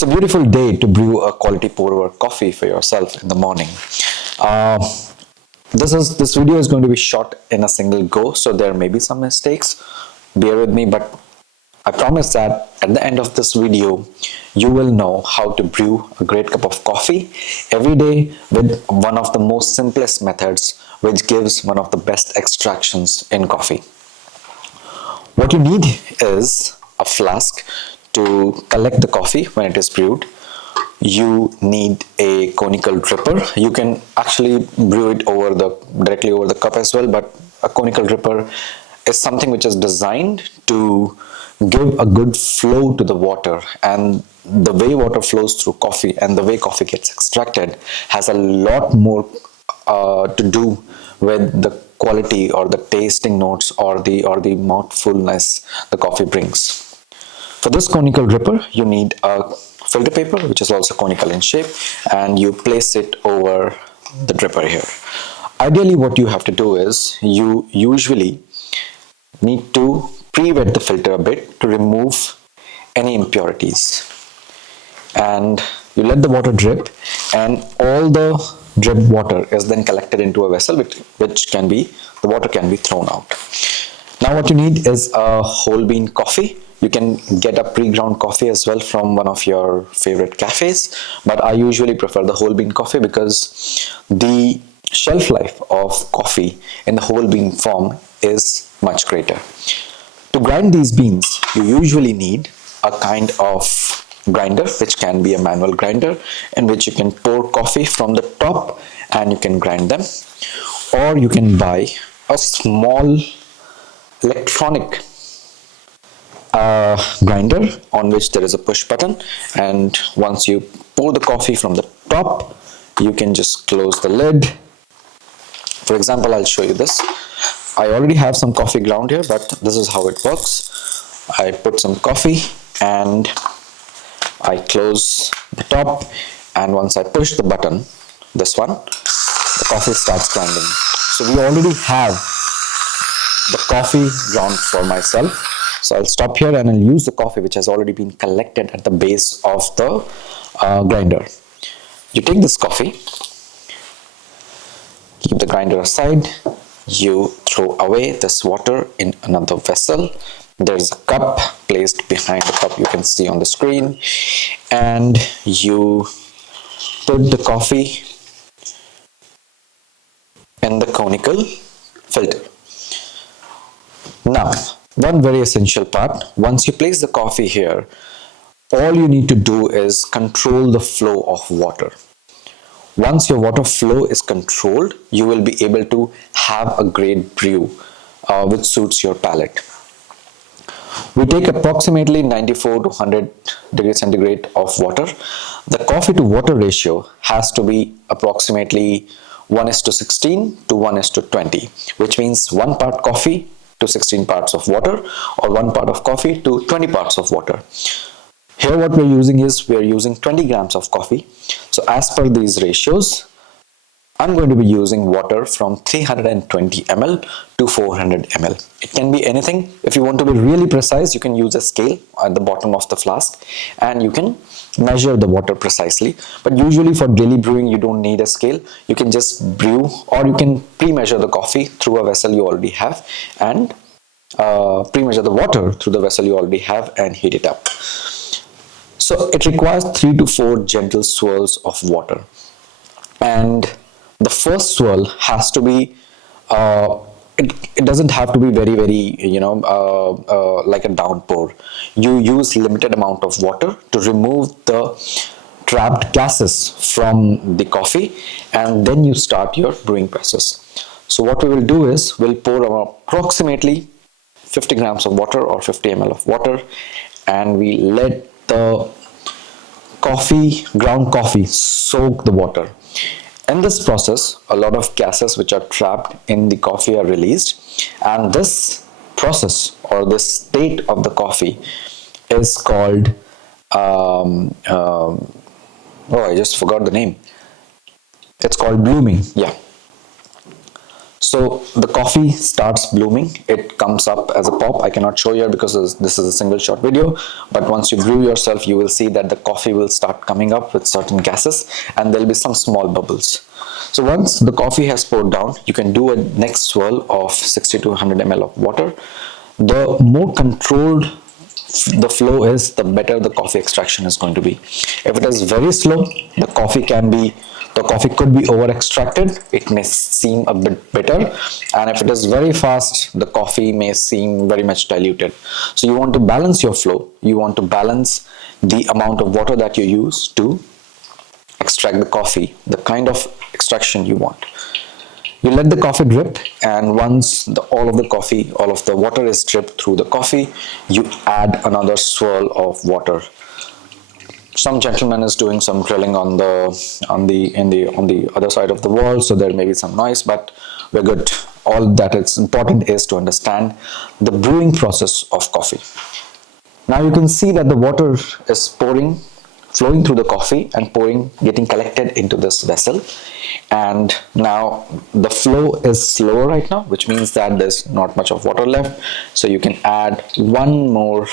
It's a beautiful day to brew a quality pour-over coffee for yourself in the morning. Uh, this video is going to be shot in a single go, so there may be some mistakes. Bear with me, but I promise that at the end of this video, you will know how to brew a great cup of coffee every day with one of the most simplest methods, which gives one of the best extractions in coffee. What you need is a flask to collect the coffee when it is brewed. You need a conical dripper. You can actually brew it directly over the cup as well, but a conical dripper is something which is designed to give a good flow to the water, and the way water flows through coffee and the way coffee gets extracted has a lot more to do with the quality or the tasting notes or the mouthfulness the coffee brings. For this conical dripper, you need a filter paper, which is also conical in shape, and you place it over the dripper here. Ideally, what you have to do is you usually need to pre-wet the filter a bit to remove any impurities. And you let the water drip, and all the drip water is then collected into a vessel, which can be, the water can be thrown out. Now what you need is a whole bean coffee. You can get a pre-ground coffee as well from one of your favorite cafes, but I usually prefer the whole bean coffee because the shelf life of coffee in the whole bean form is much greater. To grind these beans, you usually need a kind of grinder, which can be a manual grinder, in which you can pour coffee from the top and you can grind them, or you can buy a small electronic grinder on which there is a push button, and once you pour the coffee from the top, you can just close the lid. For example, I'll show you this. I already have some coffee ground here, but this is how it works. I put some coffee and I close the top, and once I push the button, this one, the coffee starts grinding. So we already have the coffee ground for myself. So I'll stop here and I'll use the coffee which has already been collected at the base of the grinder. You take this coffee, keep the grinder aside, you throw away this water in another vessel. There's a cup placed behind the cup, you can see on the screen, and you put the coffee in the conical filter. Now, one very essential part, once you place the coffee here, all you need to do is control the flow of water. Once your water flow is controlled, you will be able to have a great brew which suits your palate. We take approximately 94 to 100 degrees centigrade of water. The coffee to water ratio has to be approximately 1:16 to 1:20, which means 1 part coffee to 16 parts of water, or 1 part of coffee to 20 parts of water. Here what we're using is, we're using 20 grams of coffee. So as per these ratios, I'm going to be using water from 320 ml to 400 ml. It can be anything. If you want to be really precise, you can use a scale at the bottom of the flask and you can measure the water precisely. But usually for daily brewing, you don't need a scale. You can just brew, or you can pre-measure the coffee through a vessel you already have, and pre-measure the water through the vessel you already have and heat it up. So it requires 3 to 4 gentle swirls of water, and the first swirl has to be it doesn't have to be very like a downpour. You use limited amount of water to remove the trapped gases from the coffee, and then you start your brewing process. So what we will do is, we'll pour approximately 50 grams of water or 50 ml of water, and we let the ground coffee soak the water. In this process, a lot of gases which are trapped in the coffee are released, and this process or this state of the coffee is called I just forgot the name. It's called blooming. Yeah. So the coffee starts blooming. It comes up as a pop. I cannot show here because this is a single shot video, but once you brew yourself, you will see that the coffee will start coming up with certain gases and there'll be some small bubbles. So once the coffee has poured down, you can do a next swirl of 60 to 100 ml of water. The more controlled the flow is, the better the coffee extraction is going to be. If it is very slow, the coffee could be over extracted. It may seem a bit bitter, and if it is very fast, the coffee may seem very much diluted. So you want to balance your flow. You want to balance the amount of water that you use to extract the coffee, the kind of extraction you want. You let the coffee drip, and once all of the water is dripped through the coffee, you add another swirl of water. Some gentleman is doing some drilling on the other side of the wall, so there may be some noise, but we're good. All that is important is to understand the brewing process of coffee. Now you can see that the water is flowing through the coffee and getting collected into this vessel. And now the flow is slower right now, which means that there's not much of water left. So you can add one more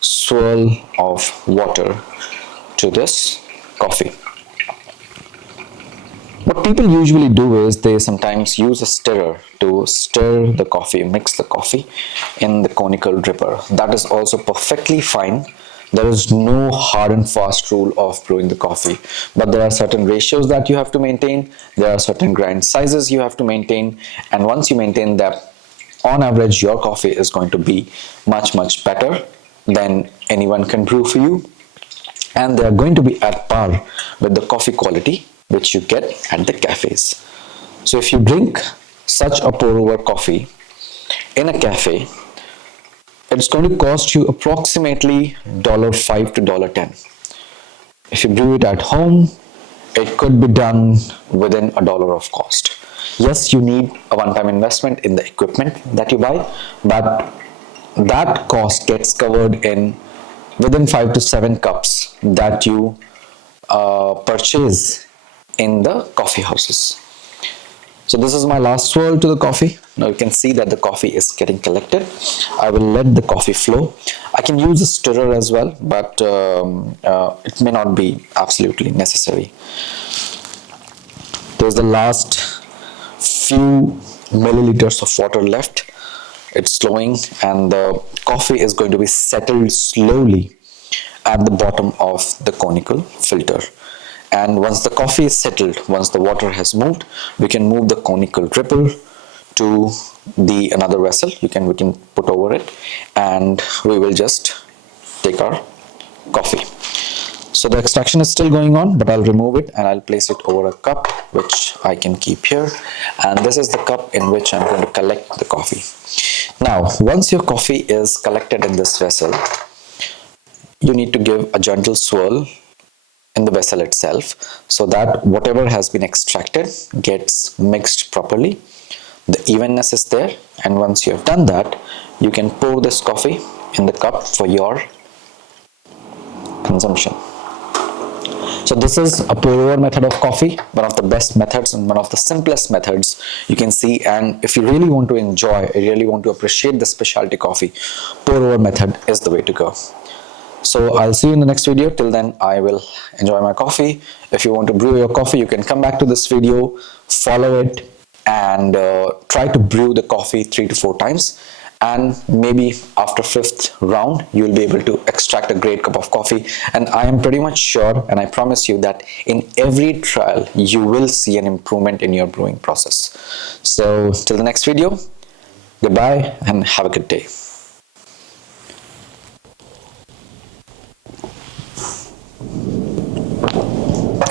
swirl of water to this coffee. What people usually do is they sometimes use a stirrer to stir the coffee, mix the coffee in the conical dripper. That is also perfectly fine. There is no hard and fast rule of brewing the coffee, but there are certain ratios that you have to maintain. There are certain grind sizes you have to maintain, and once you maintain that, on average your coffee is going to be much better than anyone can brew for you, and they are going to be at par with the coffee quality which you get at the cafes. So if you drink such a pour over coffee in a cafe, it's going to cost you approximately $5 to $10. If you brew it at home, it could be done within $1 of cost. Yes, you need a one-time investment in the equipment that you buy, but that cost gets covered within 5 to 7 cups that you purchase in the coffee houses. So this is my last swirl to the coffee. Now you can see that the coffee is getting collected. I will let the coffee flow. I can use a stirrer as well, but it may not be absolutely necessary. There's the last few milliliters of water left. It's flowing, and the coffee is going to be settled slowly at the bottom of the conical filter. And once the coffee is settled, once the water has moved, we can move the conical dripper to another vessel. We can put over it, and we will just take our coffee. So the extraction is still going on, but I'll remove it and I'll place it over a cup which I can keep here, and this is the cup in which I'm going to collect the coffee. Now once your coffee is collected in this vessel, you need to give a gentle swirl in the vessel itself so that whatever has been extracted gets mixed properly. The evenness is there, and once you have done that, you can pour this coffee in the cup for your consumption. So this is a pour over method of coffee, one of the best methods and one of the simplest methods you can see. And if you really want to enjoy, really want to appreciate the specialty coffee, pour over method is the way to go. So I'll see you in the next video. Till then, I will enjoy my coffee. If you want to brew your coffee, you can come back to this video, follow it, and try to brew the coffee 3 to 4 times. And maybe after 5th round, you'll be able to extract a great cup of coffee. And I am pretty much sure, and I promise you that in every trial, you will see an improvement in your brewing process. So till the next video, goodbye and have a good day.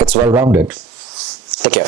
It's well rounded. Take care.